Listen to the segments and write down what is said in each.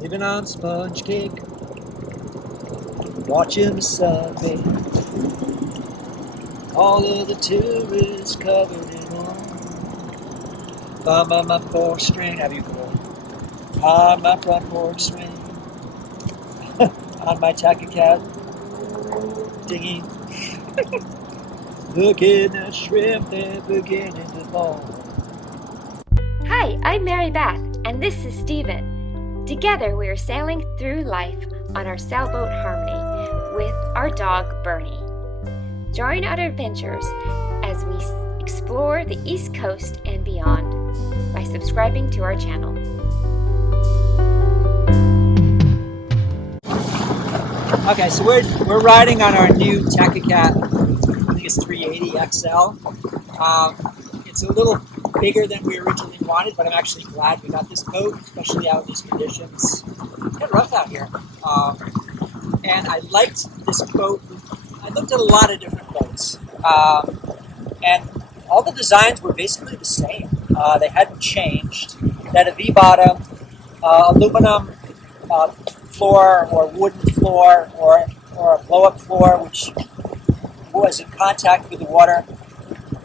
Living on sponge cake, watching the sun bathe. All of the tourists covered in wine. Found by my four string, have you heard? On my front porch swing, on my Takacat Dinghy, looking at shrimp that beginning to fall. Hi, I'm Mary Beth, and this is Stephen. Together we are sailing through life on our sailboat Harmony with our dog Bernie. Join our adventures as we explore the East Coast and beyond by subscribing to our channel. Okay, so we're riding on our new Takacat, I think it's 380XL. It's a little bigger than we originally wanted, but I'm actually glad we got this boat, especially out in these conditions. It's kind of rough out here. And I liked this boat. I looked at a lot of different boats, and all the designs were basically the same. They hadn't changed. They had a V-bottom, aluminum floor or wooden floor or a blow-up floor, which was in contact with the water.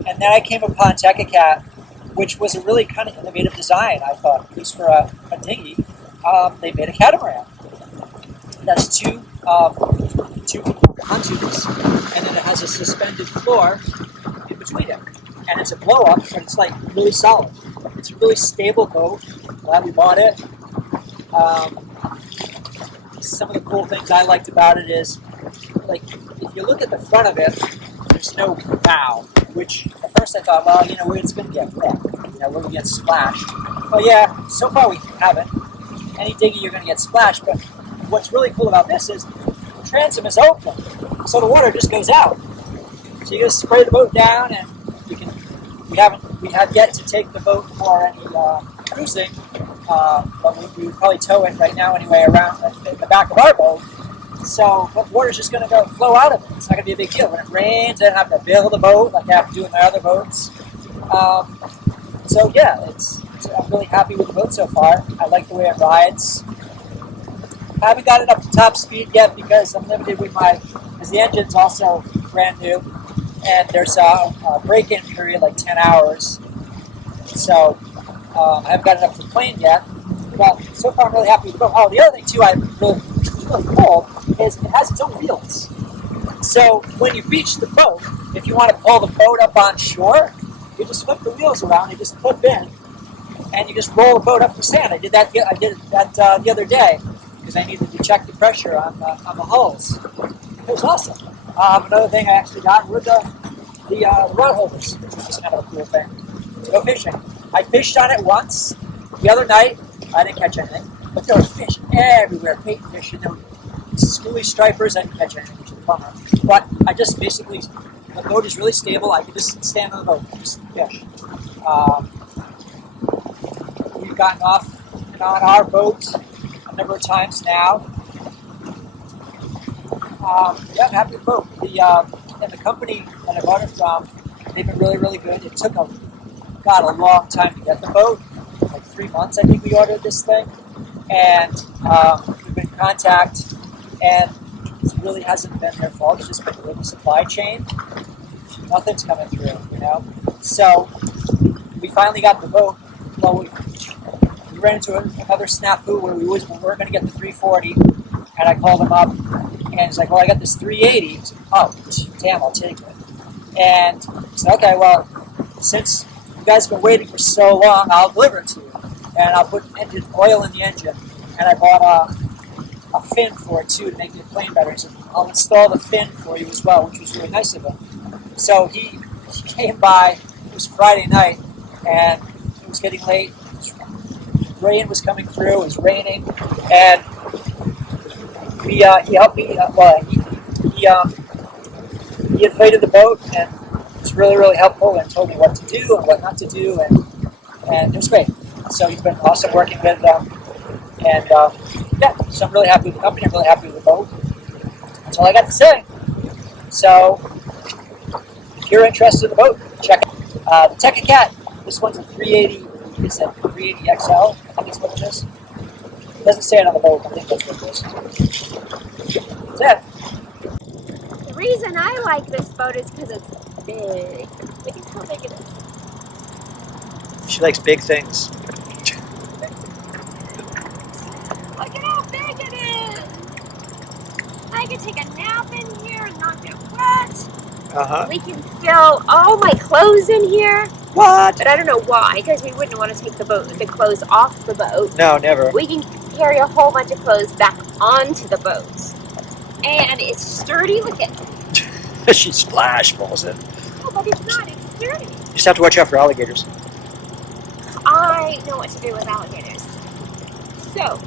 And then I came upon Takacat, which was a really kind of innovative design, I thought, at least for a dinghy. They made a catamaran. That's two pontoons, and then it has a suspended floor in between it. And it's a blow-up, but it's like really solid. It's a really stable boat. Glad we bought it. Some of the cool things I liked about it is, like, if you look at the front of it, there's no bow, which at first I thought, well, it's going to get wet. We're going to get splashed. Well, yeah, so far we haven't. Any dinghy, you're going to get splashed, but what's really cool about this is the transom is open, so the water just goes out. So you just spray the boat down, and we have yet to take the boat for any cruising, but we would probably tow it right now anyway around the back of our boat. So the water's just going to flow out of it. It's not going to be a big deal. When it rains, I don't have to bale the boat like I have to do in my other boats. So yeah, I'm really happy with the boat so far. I like the way it rides. I haven't got it up to top speed yet because I'm limited because the engine's also brand new, and there's a break-in period like 10 hours. So I haven't got it up to the plane yet, but so far I'm really happy with the boat. Oh, the other thing too, really cool is it has its own wheels. So when you beach the boat, if you want to pull the boat up on shore, you just flip the wheels around, you just clip in, and you just roll the boat up the sand. I did that the other day because I needed to check the pressure on the hulls. It was awesome. Another thing I actually got were the rod holders, which is kind of a cool thing to go fishing. I fished on it once. The other night, I didn't catch anything, but there were fish everywhere, bait fish, and there were schooly stripers. I didn't catch anything, which is a bummer. But I just basically, the boat is really stable. I can just stand on the boat and just fish. We've gotten off and on our boat a number of times now. Yeah, I'm happy with the boat. And the company that I bought it from, they've been really, really good. It took a long time to get the boat. Like 3 months, I think we ordered this thing. And we've been in contact, and it really hasn't been their fault. It's just been the supply chain. Nothing's coming through, So we finally got the boat. Well, we ran into another snafu where we weren't going to get the 340, and I called him up, and he's like, well, I got this 380. Said, oh, damn, I'll take it. And he said, okay, well, since you guys have been waiting for so long, I'll deliver it to you. And I'll put oil in the engine. And I bought a fin for it, too, to make the plane better. He said, I'll install the fin for you as well, which was really nice of him. So he came by. It was Friday night, and it was getting late. Rain was coming through. It was raining. And he helped me. He inflated the boat, and it was really, really helpful, and told me what to do and what not to do, and it was great. So he's been awesome working with them, and yeah, so I'm really happy with the company. I'm really happy with the boat. That's all I got to say. So if you're interested in the boat, check it. The Takacat. This one's a 380. Is it 380XL? I think is what it is. Doesn't say it on the boat. I think that's what it is. That's it. The reason I like this boat is because it's big. Look at how big it is. She likes big things. Look at how big it is. I can take a nap in here and not get wet. Uh-huh. We can fill all my clothes in here. What? But I don't know why, because we wouldn't want to take the clothes off the boat. No, never. We can carry a whole bunch of clothes back onto the boat. And it's sturdy. Look at it. She falls in. No, but it's not. It's sturdy. You just have to watch out for alligators. I know what to do with alligators. So,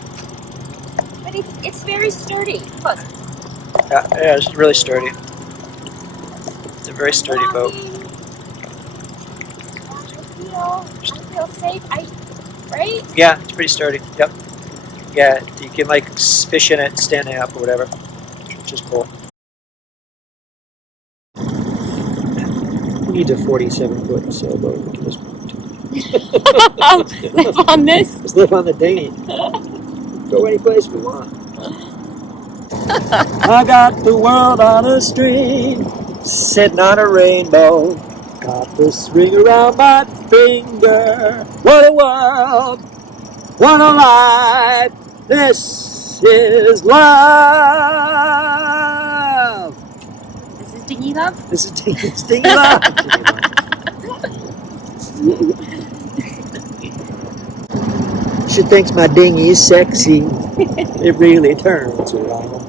but it's very sturdy. Look. Yeah, it's really sturdy. It's a very sturdy boat. I feel safe. Right? Yeah, it's pretty sturdy. Yep. Yeah, you can like fish in it standing up or whatever, which is cool. Who needs a 47-foot sailboat? We can just live on this. Let's live on the dinghy. Go any place we want. I got the world on a string, sitting on a rainbow. Got this ring around my finger. What a world! What a life! This is love! This is Dinghy Love? This is Dinghy Love! She thinks my dinghy is sexy. It really turns around.